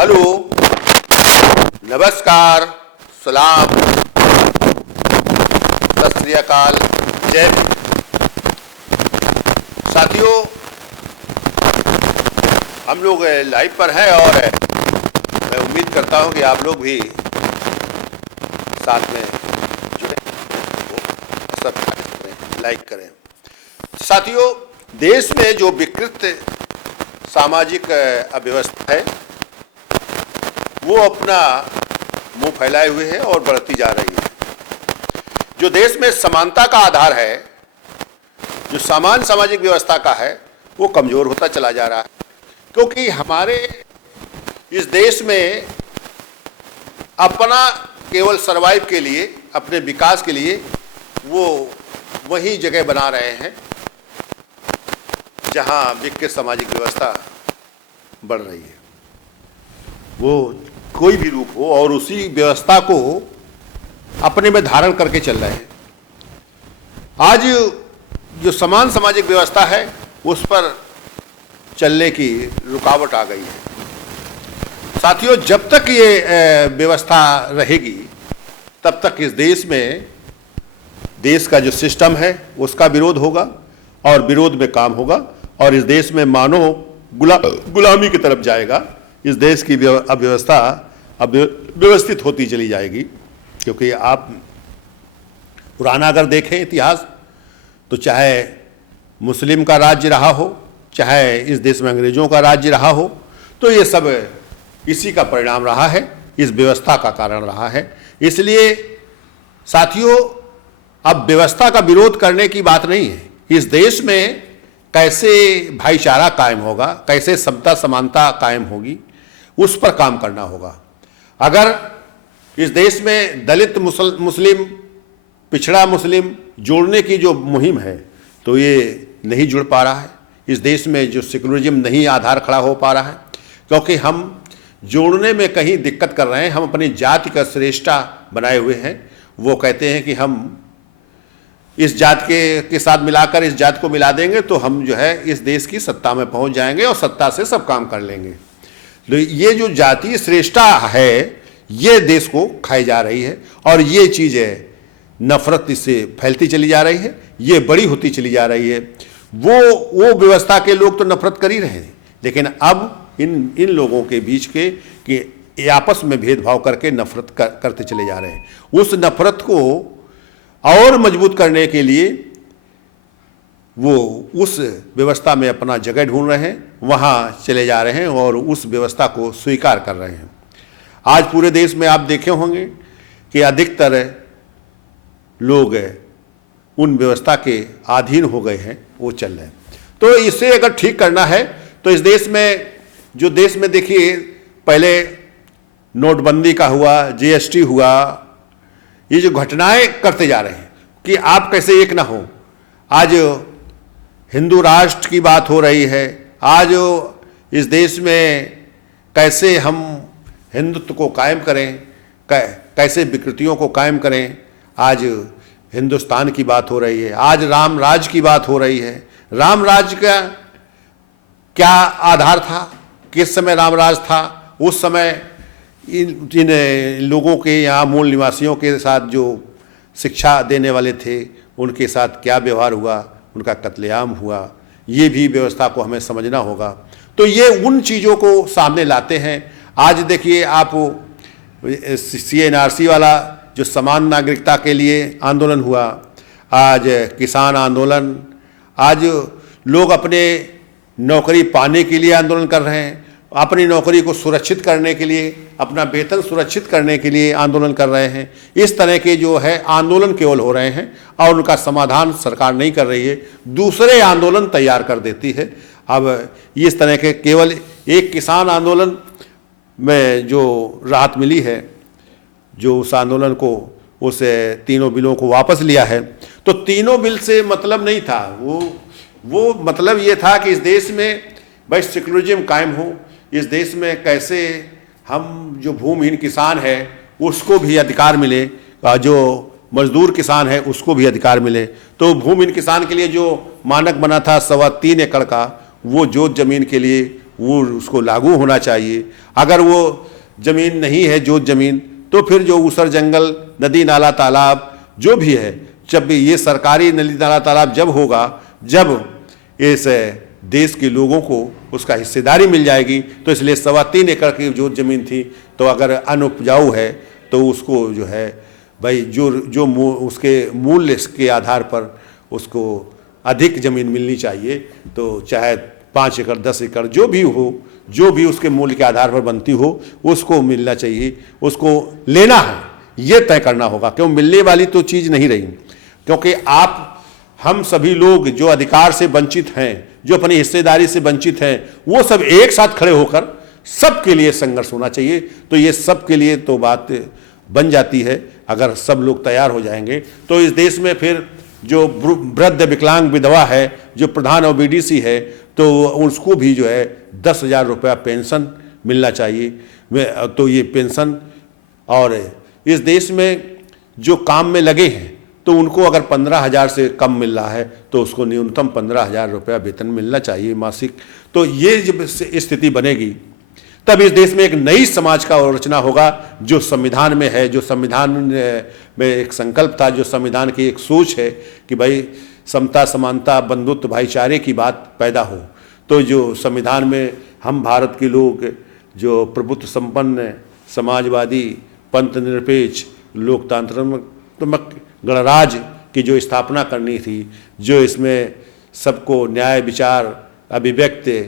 Hello, नमस्कार, सलाम, सत श्री अकाल, जय हिंद। साथियों, हम लोग लाइव पर हैं और मैं उम्मीद करता हूं कि आप लोग भी साथ में जुड़े, सब्सक्राइब करें, लाइक करें। साथियों, देश में जो विकृत सामाजिक अव्यवस्था है वो अपना मुंह फैलाए हुए है और बढ़ती जा रही है। जो देश में समानता का आधार है, जो समान सामाजिक व्यवस्था का है, वो कमजोर होता चला जा रहा है, क्योंकि हमारे इस देश में अपना केवल सरवाइव के लिए, अपने विकास के लिए वो वही जगह बना रहे हैं जहां विकृत सामाजिक व्यवस्था बढ़ रही है। वो कोई भी रूप हो और उसी व्यवस्था को अपने में धारण करके चल रहे हैं। आज जो समान सामाजिक व्यवस्था है उस पर चलने की रुकावट आ गई है। साथियों, जब तक ये व्यवस्था रहेगी तब तक इस देश में देश का जो सिस्टम है उसका विरोध होगा और विरोध में काम होगा और इस देश में मानव गुलामी की तरफ जाएगा। इस देश की अव्यवस्था व्यवस्थित होती चली जाएगी, क्योंकि आप पुराना अगर देखें इतिहास तो चाहे मुस्लिम का राज्य रहा हो, चाहे इस देश में अंग्रेजों का राज्य रहा हो, तो ये सब इसी का परिणाम रहा है, इस व्यवस्था का कारण रहा है। इसलिए साथियों, अब व्यवस्था का विरोध करने की बात नहीं है। इस देश में कैसे भाईचारा कायम होगा, कैसे समता समानता कायम होगी, उस पर काम करना होगा। अगर इस देश में दलित मुस्लिम, पिछड़ा मुस्लिम जोड़ने की जो मुहिम है तो ये नहीं जुड़ पा रहा है। इस देश में जो सेकुलरिज्म नहीं आधार खड़ा हो पा रहा है, क्योंकि हम जोड़ने में कहीं दिक्कत कर रहे हैं। हम अपनी जाति का श्रेष्ठता बनाए हुए हैं। वो कहते हैं कि हम इस जात के साथ मिलाकर इस जात को मिला देंगे तो हम जो है इस देश की सत्ता में पहुंच जाएंगे और सत्ता से सब काम कर लेंगे। तो ये जो जातीय श्रेष्ठता है ये देश को खाई जा रही है और ये चीज़ें नफरत इससे फैलती चली जा रही है, ये बड़ी होती चली जा रही है। वो व्यवस्था के लोग तो नफरत कर ही रहे हैं, लेकिन अब इन लोगों के बीच के कि आपस में भेदभाव करके नफरत करते चले जा रहे हैं। उस नफरत को और मजबूत करने के लिए वो उस व्यवस्था में अपना जगह ढूंढ रहे हैं, वहाँ चले जा रहे हैं और उस व्यवस्था को स्वीकार कर रहे हैं। आज पूरे देश में आप देखे होंगे कि अधिकतर लोग उन व्यवस्था के अधीन हो गए हैं, वो चल रहे हैं। तो इसे अगर ठीक करना है तो इस देश में देखिए, पहले नोटबंदी का हुआ, जीएसटी हुआ, ये जो घटनाएं करते जा रहे हैं कि आप कैसे एक ना हो। आज हिंदू राष्ट्र की बात हो रही है। आज इस देश में कैसे हम हिंदुत्व को कायम करें, कैसे विकृतियों को कायम करें, आज हिंदुस्तान की बात हो रही है। आज राम राज की बात हो रही है। राम राज का क्या आधार था, किस समय राम राज था, उस समय इन लोगों के यहाँ मूल निवासियों के साथ जो शिक्षा देने वाले थे उनके साथ क्या व्यवहार हुआ, उनका कत्लेआम हुआ, ये भी व्यवस्था को हमें समझना होगा। तो ये उन चीज़ों को सामने लाते हैं। आज देखिए आप CNRC वाला जो समान नागरिकता के लिए आंदोलन हुआ, आज किसान आंदोलन, आज लोग अपने नौकरी पाने के लिए आंदोलन कर रहे हैं, अपनी नौकरी को सुरक्षित करने के लिए, अपना वेतन सुरक्षित करने के लिए आंदोलन कर रहे हैं। इस तरह के जो है आंदोलन केवल हो रहे हैं और उनका समाधान सरकार नहीं कर रही है, दूसरे आंदोलन तैयार कर देती है। अब इस तरह के केवल एक किसान आंदोलन में जो राहत मिली है, जो उस आंदोलन को, उस तीनों बिलों को वापस लिया है, तो तीनों बिल से मतलब नहीं था। वो मतलब ये था कि इस देश में भाई सेकुलरिज्म कायम हो, इस देश में कैसे हम जो भूमिहीन किसान है उसको भी अधिकार मिले, जो मजदूर किसान है उसको भी अधिकार मिले। तो भूमिहीन किसान के लिए जो मानक बना था 3.25 एकड़ का, वो जोत जमीन के लिए वो उसको लागू होना चाहिए। अगर वो ज़मीन नहीं है जोत ज़मीन, तो फिर जो ऊसर जंगल, नदी नाला तालाब जो भी है, जब भी ये सरकारी नदी नाला तालाब जब होगा, जब इस देश के लोगों को उसका हिस्सेदारी मिल जाएगी। तो इसलिए 3.25 एकड़ की जो ज़मीन थी, तो अगर अनुपजाऊ है तो उसको जो है भाई जो उसके मूल्य के आधार पर उसको अधिक ज़मीन मिलनी चाहिए। तो चाहे 5 एकड़ 10 एकड़ जो भी हो, जो भी उसके मूल्य के आधार पर बनती हो, उसको मिलना चाहिए, उसको लेना है, ये तय करना होगा। क्यों मिलने वाली तो चीज़ नहीं रही, क्योंकि हम सभी लोग जो अधिकार से वंचित हैं, जो अपनी हिस्सेदारी से वंचित हैं, वो सब एक साथ खड़े होकर सबके लिए संघर्ष होना चाहिए। तो ये सबके लिए तो बात बन जाती है। अगर सब लोग तैयार हो जाएंगे तो इस देश में फिर जो वृद्ध विकलांग विधवा है, जो प्रधान OBDC है, तो उसको भी जो है 10,000 रुपया पेंशन मिलना चाहिए। तो ये पेंशन, और इस देश में जो काम में लगे हैं तो उनको अगर 15,000 से कम मिल रहा है तो उसको न्यूनतम 15,000 रुपया वेतन मिलना चाहिए मासिक। तो ये जब स्थिति बनेगी तब इस देश में एक नई समाज का रचना होगा, जो संविधान में है, जो संविधान में एक संकल्प था, जो संविधान की एक सोच है कि भाई समता, समानता, बंधुत्व, भाईचारे की बात पैदा हो। तो जो संविधान में हम भारत के लोग जो प्रभुत्व संपन्न, समाजवादी, पंथ निरपेक्ष, लोकतांत्रिक गणराज्य की जो स्थापना करनी थी, जो इसमें सबको न्याय, विचार, अभिव्यक्ति,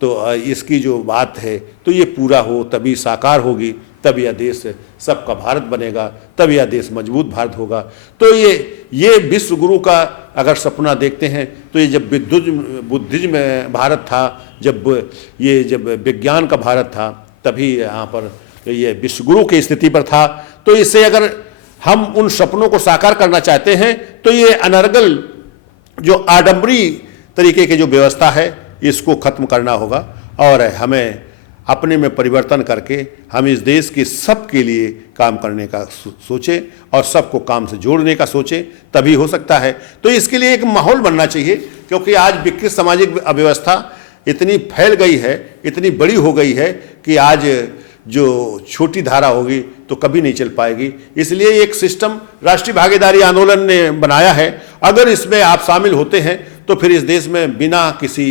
तो इसकी जो बात है, तो ये पूरा हो तभी साकार होगी, तब यह देश सबका भारत बनेगा, तब यह देश मजबूत भारत होगा। तो ये विश्व गुरु का अगर सपना देखते हैं, तो ये जब बुद्धिज्म भारत था, जब विज्ञान का भारत था, तभी यहाँ पर ये विश्व गुरु की स्थिति पर था। तो इससे अगर हम उन सपनों को साकार करना चाहते हैं तो ये अनर्गल जो आडंबरी तरीके की जो व्यवस्था है, इसको खत्म करना होगा। और हमें अपने में परिवर्तन करके हम इस देश के सब के लिए काम करने का सोचें और सबको काम से जोड़ने का सोचें, तभी हो सकता है। तो इसके लिए एक माहौल बनना चाहिए, क्योंकि आज विकृत सामाजिक अव्यवस्था इतनी फैल गई है, इतनी बड़ी हो गई है कि आज जो छोटी धारा होगी तो कभी नहीं चल पाएगी। इसलिए एक सिस्टम राष्ट्रीय भागीदारी आंदोलन ने बनाया है। अगर इसमें आप शामिल होते हैं तो फिर इस देश में बिना किसी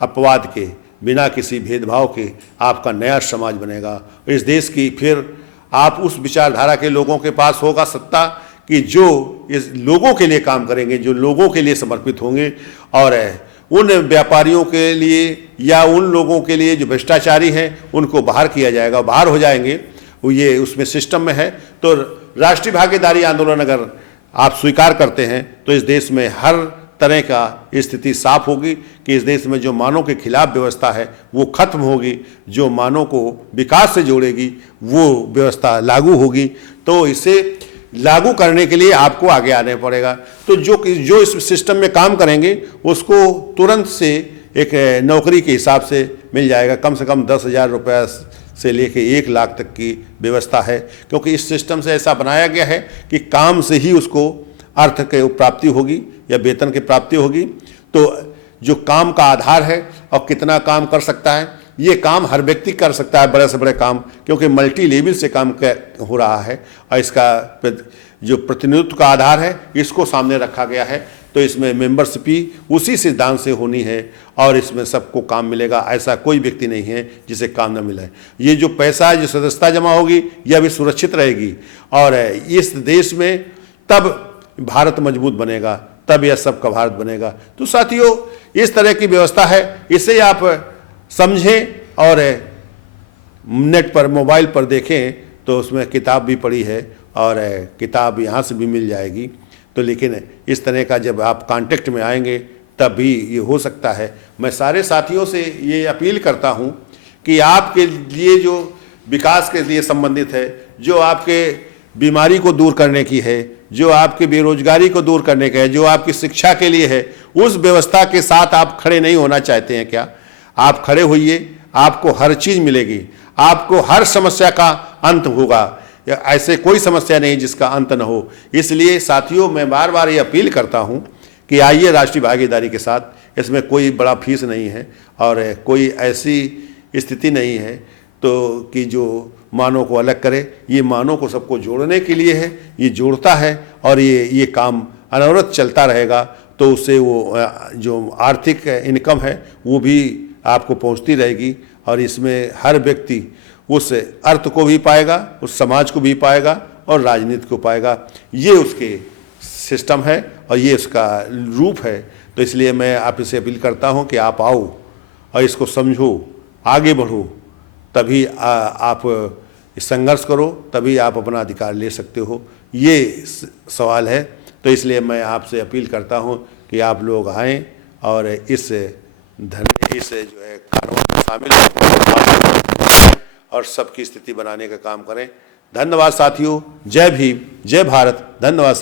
अपवाद के, बिना किसी भेदभाव के आपका नया समाज बनेगा। इस देश की फिर आप उस विचारधारा के लोगों के पास होगा सत्ता कि जो इस लोगों के लिए काम करेंगे, जो लोगों के लिए समर्पित होंगे, और उन व्यापारियों के लिए या उन लोगों के लिए जो भ्रष्टाचारी हैं उनको बाहर किया जाएगा, बाहर हो जाएंगे। ये उसमें सिस्टम में है। तो राष्ट्रीय भागीदारी आंदोलन अगर आप स्वीकार करते हैं तो इस देश में हर तरह का स्थिति साफ होगी कि इस देश में जो मानव के खिलाफ व्यवस्था है वो खत्म होगी, जो मानव को विकास से जोड़ेगी वो व्यवस्था लागू होगी। तो इसे लागू करने के लिए आपको आगे आने पड़ेगा। तो जो इस सिस्टम में काम करेंगे उसको तुरंत से एक नौकरी के हिसाब से मिल जाएगा। कम से कम 10,000 रुपया से लेके 1 लाख तक की व्यवस्था है, क्योंकि इस सिस्टम से ऐसा बनाया गया है कि काम से ही उसको अर्थ की प्राप्ति होगी या वेतन की प्राप्ति होगी। तो जो काम का आधार है और कितना काम कर सकता है, ये काम हर व्यक्ति कर सकता है, बड़े से बड़े काम, क्योंकि मल्टी लेवल से काम हो रहा है। और इसका जो प्रतिनिधित्व का आधार है इसको सामने रखा गया है। तो इसमें मेंबरशिप ही उसी सिद्धांत से होनी है और इसमें सबको काम मिलेगा। ऐसा कोई व्यक्ति नहीं है जिसे काम न मिले। ये जो पैसा है, जो सदस्यता जमा होगी, यह भी सुरक्षित रहेगी और इस देश में तब भारत मजबूत बनेगा, तब यह सबका भारत बनेगा। तो साथियों, इस तरह की व्यवस्था है, इसे आप समझें और नेट पर, मोबाइल पर देखें तो उसमें किताब भी पढ़ी है और किताब यहाँ से भी मिल जाएगी। तो लेकिन इस तरह का जब आप कांटेक्ट में आएंगे तब भी ये हो सकता है। मैं सारे साथियों से ये अपील करता हूँ कि आपके लिए जो विकास के लिए संबंधित है, जो आपके बीमारी को दूर करने की है, जो आपकी बेरोजगारी को दूर करने का है, जो आपकी शिक्षा के लिए है, उस व्यवस्था के साथ आप खड़े नहीं होना चाहते हैं क्या? आप खड़े होइए, आपको हर चीज़ मिलेगी, आपको हर समस्या का अंत होगा। ऐसे कोई समस्या नहीं जिसका अंत न हो। इसलिए साथियों, मैं बार बार ये अपील करता हूँ कि आइए राष्ट्रीय भागीदारी के साथ इसमें कोई बड़ा फीस नहीं है और कोई ऐसी स्थिति नहीं है तो कि जो मानव को अलग करे। ये मानव को सबको जोड़ने के लिए है, ये जोड़ता है और ये काम अनवरत चलता रहेगा। तो उससे वो जो आर्थिक इनकम है वो भी आपको पहुंचती रहेगी और इसमें हर व्यक्ति उस अर्थ को भी पाएगा, उस समाज को भी पाएगा और राजनीति को पाएगा। ये उसके सिस्टम है और ये उसका रूप है। तो इसलिए मैं आपसे अपील करता हूं कि आप आओ और इसको समझो, आगे बढ़ो, तभी आप संघर्ष करो, तभी आप अपना अधिकार ले सकते हो। ये सवाल है। तो इसलिए मैं आपसे अपील करता हूं कि आप लोग आएँ और इस जो है कार्रवाई में शामिल हो और सबकी स्थिति बनाने का काम करें। धन्यवाद साथियों। जय भीम, जय भारत। धन्यवाद।